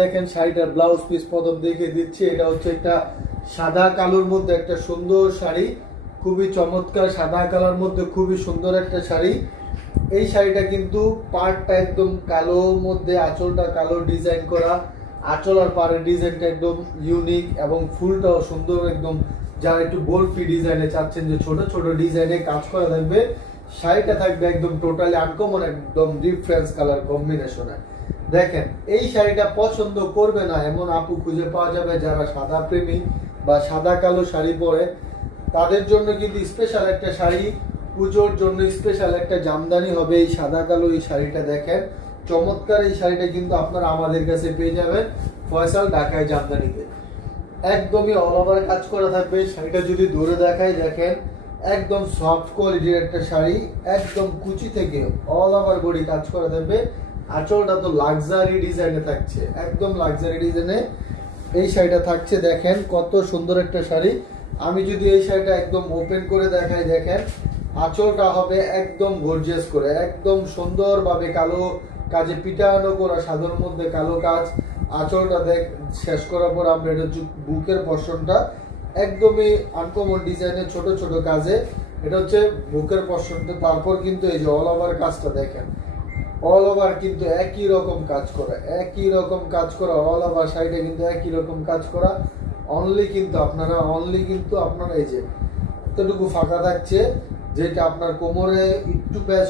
দেখেন শাড়িটার blouse piece প্রথম দেখে দিচ্ছি। এটা হচ্ছে একটা সাদা কালোর মধ্যে একটা সুন্দর শাড়ি, খুবই চমৎকার সাদা কালার মধ্যে খুবই সুন্দর একটা শাড়ি। এই শাড়িটা কিন্তু পাড়টা একদম কালোর মধ্যে, আঁচলটা কালো ডিজাইন করা, আঁচল আর পাড়ের ডিজাইনটা একদম ইউনিক এবং ফুলটাও সুন্দর একদম। যারা একটু গোলফি ডিজাইনে চাচ্ছেন যে ছোট ছোট ডিজাইনে কাজ করা থাকবে, শাড়িটা থাকবে একদম টোটালি আনকমন, একদম ডিফারেন্স কালার কম্বিনেশনে। দেখেন এই শাড়িটা পছন্দ করবে না এমন আপু খুঁজে পাওয়া যাবে যারা সাদা প্রেমী বা সাদা কালো শাড়ি পরে। তাদের জন্য কিন্তু স্পেশাল একটা শাড়ি, পুজোর জন্য স্পেশাল একটা জামদানি হবে এই সাদা কালো এই শাড়িটা। দেখেন চমৎকার এই শাড়িটা কিন্তু আপনারা আমাদের কাছে পেয়ে যাবেন ফয়সাল ঢাকায় জামদানিতে। একদমই অল ওভার কাজ করা থাকবে। শাড়িটা যদি ধরে দেখাই, দেখেন একদম সফট কোয়ালিটির একটা শাড়ি, একদম কুচি থেকে অল ওভার বডি কাজ করা থাকবে। আঁচলটা তো লাক্সারি ডিজাইনে থাকছে, একদম লাক্সারি ডিজাইনে এই শাড়িটা থাকছে। দেখেন কত সুন্দর একটা শাড়ি। আমি যদি এই শাড়িটা একদম ওপেন করে দেখাই, দেখেন আঁচলটা হবে একদম গর্জিয়াস করে, একদম সুন্দরভাবে কালো কাজে পিটানো করা, সাদার মধ্যে কালো কাজ। আঁচলটা শেষ করার পর আমরা এটা বুকের পশনটা একদমই আনকমন ডিজাইনে ছোট ছোট কাজে, এটা হচ্ছে বুকের পশনটা। তারপর কিন্তু এই যে অল ওভার কাজটা দেখেন, অল ওভার কিন্তু একই রকম কাজ করা, একই রকম কাজ করা অল ওভার শাড়িটা কিন্তু একই রকম কাজ করা। অনলি কিন্তু আপনারা এই যে এতটুকু ফাঁকা থাকছে, যেটা আপনার কোমরে একটু প্যাচ